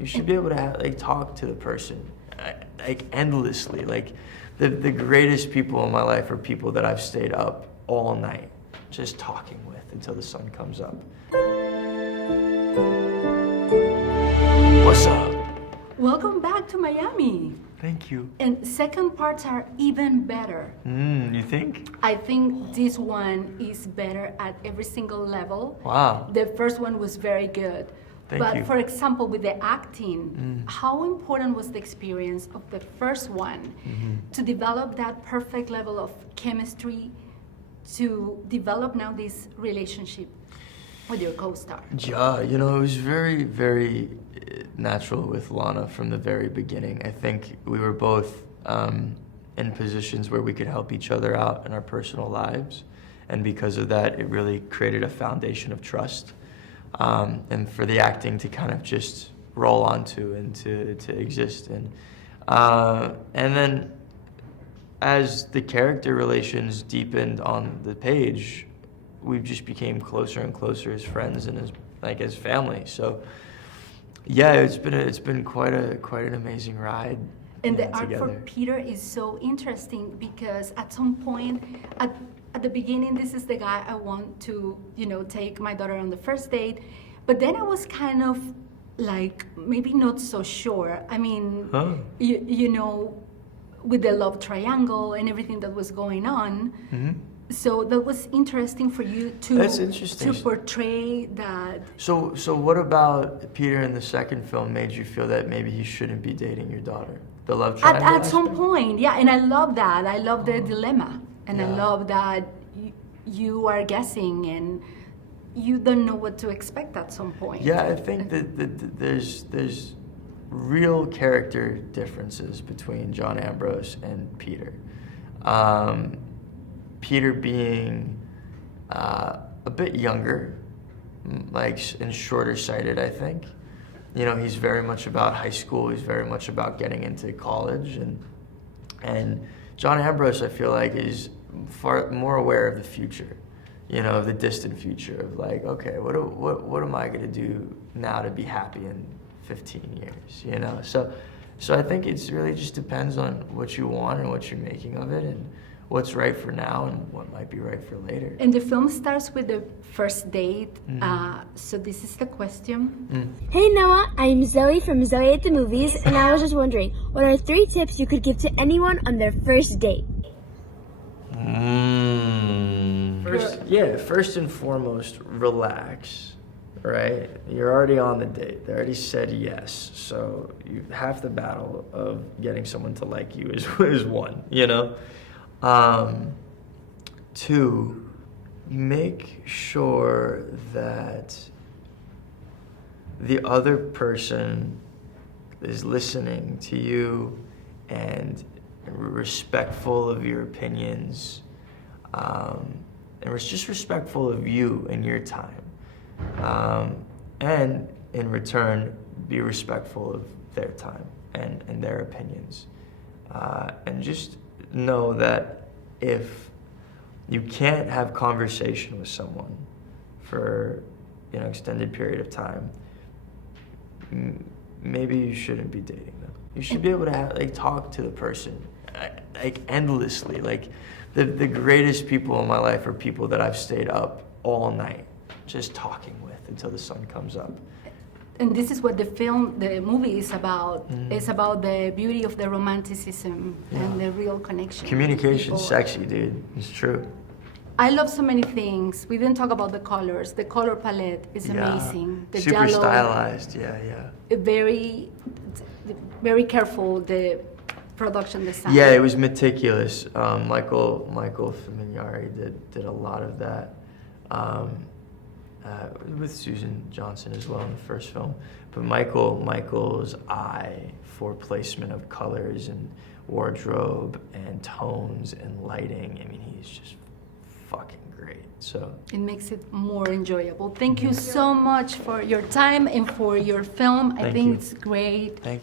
You should be able to talk to the person endlessly. Like the greatest people in my life are people that I've stayed up all night just talking with until the sun comes up. What's up? Welcome back to Miami. Thank you. And second parts are even better. You think? I think this one is better at every single level. Wow. The first one was very good. Thank you. For example, with the acting, how important was the experience of the first one to develop that perfect level of chemistry, to develop now this relationship with your co-star? Yeah, it was very, very natural with Lana from the very beginning. I think we were both in positions where we could help each other out in our personal lives. And because of that, it really created a foundation of trust. And for the acting to kind of just roll onto and to exist. And then as the character relations deepened on the page, we just became closer and closer as friends and as family. So yeah, it's been quite an amazing ride. And the arc together. for Peter is so interesting because at some point, at the beginning, this is the guy I want to, take my daughter on the first date. But then I was kind of like, maybe not so sure. I mean, with the love triangle and everything that was going on. So that was interesting for you to That's interesting. to portray that. So what about Peter in the second film made you feel that maybe he shouldn't be dating your daughter? The love triangle At some point, yeah, and I love that. I love the dilemma, and I Yeah. love that you are guessing and you don't know what to expect at some point. Yeah, I think that there's real character differences between John Ambrose and Peter. Peter being a bit younger, and shorter sighted, I think. He's very much about high school. He's very much about getting into college, and John Ambrose, I feel like, is far more aware of the future, of the distant future of okay, what am I gonna do now to be happy in 15 years, So I think it's really just depends on what you want and what you're making of it and what's right for now and what might be right for later. And the film starts with the first date. So this is the question. Hey Noah, I'm Zoe from Zoe at the Movies, and I was just wondering, what are 3 tips you could give to anyone on their first date? First and foremost, relax, right? You're already on the date. They already said yes. So half the battle of getting someone to like you is won, 2, make sure that the other person is listening to you and respectful of your opinions, and was just respectful of you and your time. And in return, be respectful of their time and their opinions. And just know that if you can't have conversation with someone for extended period of time, maybe you shouldn't be dating them. You should be able to talk to the person endlessly. The greatest people in my life are people that I've stayed up all night just talking with until the sun comes up. And this is what the movie is about. It's about the beauty of the romanticism and the real connection. Communication's sexy, dude. It's true. I love so many things. We didn't talk about the colors. The color palette is amazing. The super yellow, stylized. Yeah. Very, very careful. The production design. Yeah, it was meticulous. Michael Famigliari did a lot of that. With Susan Johnson as well in the first film. But Michael's eye for placement of colors and wardrobe and tones and lighting, he's just fucking great. So it makes it more enjoyable. Thank you so much for your time and for your film. I think it's great. Thank you.